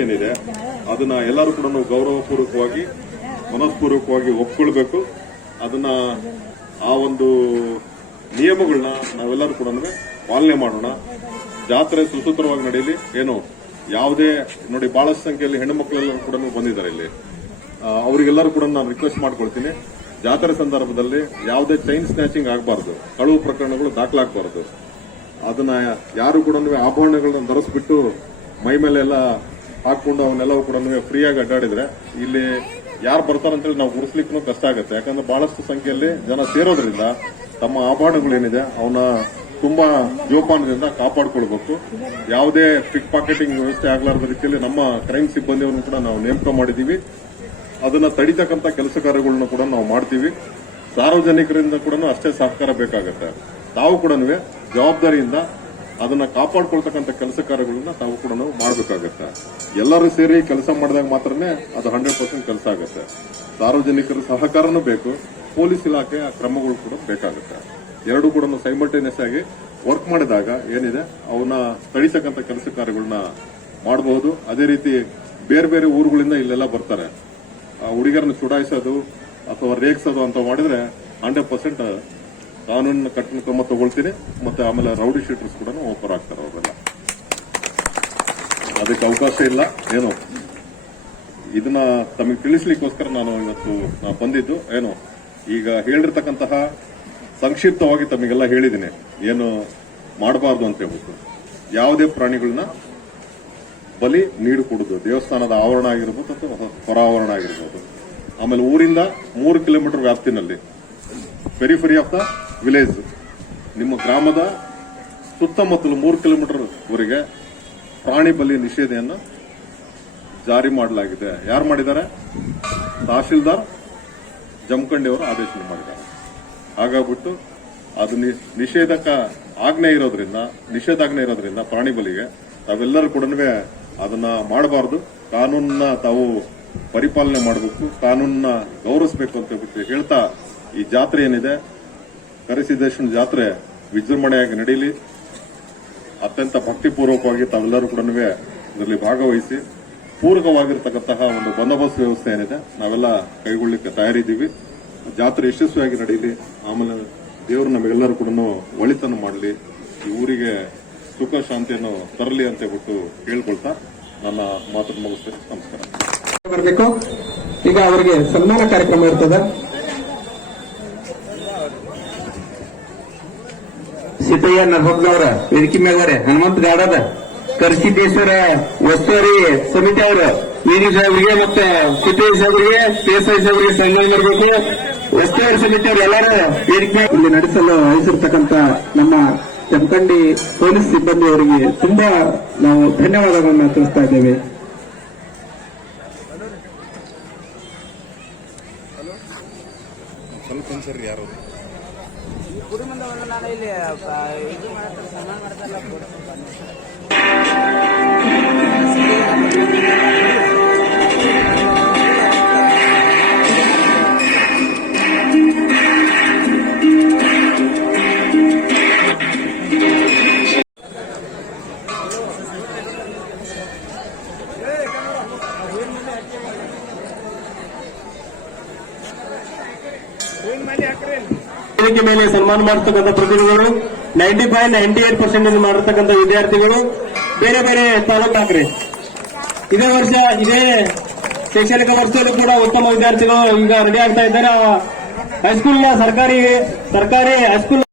ಏನಿದೆ, ಅದನ್ನ ಎಲ್ಲರೂ ಕೂಡ ಗೌರವಪೂರ್ವಕವಾಗಿ, ಮನಸ್ಪೂರ್ವಕವಾಗಿ ಒಪ್ಕೊಳ್ಬೇಕು. ಅದನ್ನ ಆ ಒಂದು ನಿಯಮಗಳನ್ನ ನಾವೆಲ್ಲರೂ ಕೂಡ ಪಾಲನೆ ಮಾಡೋಣ. ಜಾತ್ರೆ ಸುಸೂತ್ರವಾಗಿ ನಡೆಯಲಿ. ಏನು, ಯಾವುದೇ, ನೋಡಿ ಬಹಳಷ್ಟು ಸಂಖ್ಯೆಯಲ್ಲಿ ಹೆಣ್ಣು ಮಕ್ಕಳೆಲ್ಲರೂ ಕೂಡ ಬಂದಿದ್ದಾರೆ ಇಲ್ಲಿ. ಅವರಿಗೆಲ್ಲರೂ ಕೂಡ ನಾನು ರಿಕ್ವೆಸ್ಟ್ ಮಾಡ್ಕೊಳ್ತೀನಿ. ಜಾತ್ರೆ ಸಂದರ್ಭದಲ್ಲಿ ಯಾವುದೇ ಚೈನ್ ಸ್ನ್ಯಾಚಿಂಗ್ ಆಗಬಾರ್ದು. ಕಳುವು ಪ್ರಕರಣಗಳು ದಾಖಲಾಗಬಾರ್ದು. ಅದನ್ನ ಯಾರು ಕೂಡ ಆಭರಣಗಳನ್ನ ಧರಿಸ್ಬಿಟ್ಟು ಮೈ ಮೇಲೆ ಎಲ್ಲ ಹಾಕೊಂಡು ಅವನ್ನೆಲ್ಲವೂ ಕೂಡ ಫ್ರೀಯಾಗಿ ಅಡ್ಡಾಡಿದ್ರೆ ಇಲ್ಲಿ ಯಾರು ಬರ್ತಾರಂತೇಳಿ ನಾವು ಗುಡಿಸ್ಲಿಕ್ಕೂ ಕಷ್ಟ ಆಗುತ್ತೆ. ಯಾಕಂದ್ರೆ ಬಹಳಷ್ಟು ಸಂಖ್ಯೆಯಲ್ಲಿ ಜನ ಸೇರೋದ್ರಿಂದ ತಮ್ಮ ಆಭರಣಗಳೇನಿದೆ ಅವನ್ನ ತುಂಬಾ ಜೋಪಾನದಿಂದ ಕಾಪಾಡ್ಕೊಳ್ಬೇಕು. ಯಾವುದೇ ಪಿಕ್ ಪಾಕೆಟಿಂಗ್ ವ್ಯವಸ್ಥೆ ಆಗಲಾರದ ರೀತಿಯಲ್ಲಿ ನಮ್ಮ ಕ್ರೈಮ್ ಸಿಬ್ಬಂದಿಯನ್ನು ಕೂಡ ನಾವು ನೇಮಕ ಮಾಡಿದೀವಿ ಅದನ್ನ ತಡಿತಕ್ಕಂತ ಕೆಲಸ ಕಾರ್ಯಗಳನ್ನ ಕೂಡ ನಾವು ಮಾಡ್ತೀವಿ. ಸಾರ್ವಜನಿಕರಿಂದ ಕೂಡ ಅಷ್ಟೇ ಸಹಕಾರ ಬೇಕಾಗುತ್ತೆ. ತಾವು ಕೂಡ ಜವಾಬ್ದಾರಿಯಿಂದ ಅದನ್ನ ಕಾಪಾಡ್ಕೊಳ್ತಕ್ಕಂಥ ಕೆಲಸ ಕಾರ್ಯಗಳನ್ನ ತಾವು ಕೂಡ ನಾವು ಮಾಡಬೇಕಾಗತ್ತೆ. ಎಲ್ಲರೂ ಸೇರಿ ಕೆಲಸ ಮಾಡಿದಾಗ ಮಾತ್ರನೇ ಅದು ಹಂಡ್ರೆಡ್ ಪರ್ಸೆಂಟ್ ಕೆಲಸ ಆಗುತ್ತೆ. ಸಾರ್ವಜನಿಕರ ಸಹಕಾರನೂ ಬೇಕು, ಪೊಲೀಸ್ ಇಲಾಖೆ ಆ ಕ್ರಮಗಳು ಕೂಡ ಬೇಕಾಗುತ್ತೆ. ಎರಡೂ ಕೂಡ ಸೈಮಲ್ಟೇನಿಯಸ್ ಆಗಿ ವರ್ಕ್ ಮಾಡಿದಾಗ ಏನಿದೆ, ಅವನ್ನ ತಡಿತಕ್ಕಂಥ ಕೆಲಸ ಕಾರ್ಯಗಳನ್ನ ಮಾಡಬಹುದು. ಅದೇ ರೀತಿ ಬೇರೆ ಬೇರೆ ಊರುಗಳಿಂದ ಇಲ್ಲೆಲ್ಲ ಬರ್ತಾರೆ. ಆ ಹುಡುಗರನ್ನ ಚುಡಾಯಿಸೋದು ಅಥವಾ ರೇಗಿಸೋದು ಅಂತ ಮಾಡಿದ್ರೆ ಹಂಡ್ರೆಡ್ ಪರ್ಸೆಂಟ್ ಕಾನೂನಿನ ಕಠಿಣ ಕ್ರಮ ತಗೊಳ್ತೀನಿ, ಮತ್ತೆ ಆಮೇಲೆ ರೌಡಿ ಶೀಟರ್ಸ್ ಕೂಡ ಓಪರ್ ಆಗ್ತಾರೆ ಅವರೆಲ್ಲ. ಅದಕ್ಕೆ ಅವಕಾಶ ಇಲ್ಲ, ಏನು? ಇದನ್ನ ತಮಗೆ ತಿಳಿಸ್ಲಿಕ್ಕೋಸ್ಕರ ನಾನು ಇವತ್ತು ಬಂದಿದ್ದು, ಏನು? ಈಗ ಹೇಳಿರ್ತಕ್ಕಂತಹ ಸಂಕ್ಷಿಪ್ತವಾಗಿ ತಮಗೆಲ್ಲ ಹೇಳಿದ್ದೀನಿ. ಏನು ಮಾಡಬಾರ್ದು ಅಂತ ಹೇಳ್ಬಿಟ್ಟು. ಯಾವುದೇ ಪ್ರಾಣಿಗಳನ್ನ ಬಲಿ ನೀಡಿಕೊಡುದು ದೇವಸ್ಥಾನದ ಆವರಣ ಆಗಿರ್ಬೋದು ಅಥವಾ ಹೊರ ಆವರಣ ಆಗಿರ್ಬೋದು. ಆಮೇಲೆ ಊರಿಂದ ಮೂರು kilometre ವ್ಯಾಪ್ತಿನಲ್ಲಿ. Periphery of the village. ನಿಮ್ಮ ಗ್ರಾಮದ ಸುತ್ತಮುತ್ತಲು ಮೂರು ಕಿಲೋಮೀಟರ್ ವರೆಗೆ ಪ್ರಾಣಿ ಬಲಿ ನಿಷೇಧೆಯನ್ನು ಜಾರಿ ಮಾಡಲಾಗಿದೆ. ಯಾರು ಮಾಡಿದ್ದಾರೆ? ತಹಶೀಲ್ದಾರ್ ಜಮಖಂಡಿ ಅವರು ಆದೇಶ ಮಾಡಿದ್ದಾರೆ. ಹಾಗಾಗ್ಬಿಟ್ಟು ಅದು ನಿಷೇಧಕ ಆಜ್ಞೆ ಇರೋದ್ರಿಂದ, ನಿಷೇಧಾಜ್ಞೆ ಇರೋದ್ರಿಂದ ಪ್ರಾಣಿ ಬಲಿಗೆ ತಾವೆಲ್ಲರೂ ಕೂಡ ಅದನ್ನ ಮಾಡಬಾರದು. ಕಾನೂನನ್ನ ತಾವು ಪರಿಪಾಲನೆ ಮಾಡಬೇಕು, ಕಾನೂನನ್ನ ಗೌರವಿಸಬೇಕು ಅಂತ ಹೇಳ್ಬಿಟ್ಟು ಹೇಳ್ತಾ ಈ ಜಾತ್ರೆ ಏನಿದೆ ಕರಿಸಿದ್ದೇಶ್ವರ ಜಾತ್ರೆ ವಿಜೃಂಭಣೆಯಾಗಿ ನಡೀಲಿ ಅತ್ಯಂತ ಭಕ್ತಿಪೂರ್ವಕವಾಗಿ ತಾವೆಲ್ಲರೂ ಕೂಡ ಇದರಲ್ಲಿ ಭಾಗವಹಿಸಿ, ಪೂರಕವಾಗಿರ್ತಕ್ಕಂತಹ ಒಂದು ಬಂದೋಬಸ್ತ್ ವ್ಯವಸ್ಥೆ ಏನಿದೆ, ನಾವೆಲ್ಲ ಕೈಗೊಳ್ಳಲಿಕ್ಕೆ ತಯಾರಿದ್ದೀವಿ. ಜಾತ್ರೆ ಯಶಸ್ವಿಯಾಗಿ ನಡೀಲಿ ಆಮೇಲೆ ದೇವರು ನಮಗೆಲ್ಲರೂ ಕೂಡ ಒಳಿತನ ಮಾಡಲಿ. ಈ ಊರಿಗೆ ಸುಖ ಶಾಂತಿಯನ್ನು ತರಲಿ ಅಂತ ಹೇಳ್ಬಿಟ್ಟು ಕೇಳ್ಕೊಳ್ತಾ ನನ್ನ ಮಾತನ್ನು ಮುಗಿಸ್ತೇನೆ. ನಮಸ್ಕಾರ. ಈಗ ಅವರಿಗೆ ಸನ್ಮಾನ ಕಾರ್ಯಕ್ರಮ ಇರ್ತದೆ. ಸಿದ್ದಯ್ಯ ನರ್ಬಗ್ದವ್ರ ವೇದಿಕೆ ಮ್ಯಾಗವ್ರೆ ಹನುಮಂತ ಗಾಡದ ಕರ್ಸಿದ್ದೇಶ್ವರ ವಸ್ತುವರಿ ಸಮಿತಿ ಅವರು. ವೀರಿ ಸಾಹೇಬ್ರಿಗೆ ಮತ್ತೆ ಸಿದ್ದಯ್ಯ ಸಾಹೇಬ್ರಿಗೆ ದೇಸಾಯಿ ಸಾಹೇಬ್ರಿಗೆ ಸಂಘ ಮಾಡಬೇಕು. ವಸ್ತುವರಿ ಸಮಿತಿ ಅವರು ಎಲ್ಲರೂ ವೇದಿಕೆ ಇಲ್ಲಿ ನಡೆಸಲು ವಹಿಸಿರ್ತಕ್ಕಂತ ನಮ್ಮ ಜಮಖಂಡಿ ಪೊಲೀಸ್ ಸಿಬ್ಬಂದಿಯವರಿಗೆ ತುಂಬಾ ನಾವು ಧನ್ಯವಾದಗಳನ್ನು ತಿಳಿಸ್ತಾ ಇದ್ದೇವೆ. ಕುಟುಂಬದವರು ನಾನು ಇಲ್ಲಿ ಆ, ಇದು ಮಾಡ್ತಾರೆ ಸನ್ಮಾನ ಮಾಡ್ತಾರಲ್ಲ ವೇದಿಕೆ ಮೇಲೆ ಸನ್ಮಾನ ಮಾಡತಕ್ಕಂಥ ಪ್ರತಿನಿಧಿಗಳು ninety five ninety eight percentage ಮಾಡಿರ್ತಕ್ಕಂಥ ವಿದ್ಯಾರ್ಥಿಗಳು, ಬೇರೆ ಬೇರೆ ತಾಲೂಕಾಗ್ರಿ. ಇದೇ ವರ್ಷ ಇದೇ ಶೈಕ್ಷಣಿಕ ವರ್ಷದಲ್ಲೂ ಕೂಡ ಉತ್ತಮ ವಿದ್ಯಾರ್ಥಿಗಳು ಈಗ ರೆಡಿ ಆಗ್ತಾ ಇದ್ದಾರೆ. ಹೈಸ್ಕೂಲ್ನ ಸರ್ಕಾರಿ ಸರ್ಕಾರಿ ಹೈಸ್ಕೂಲ್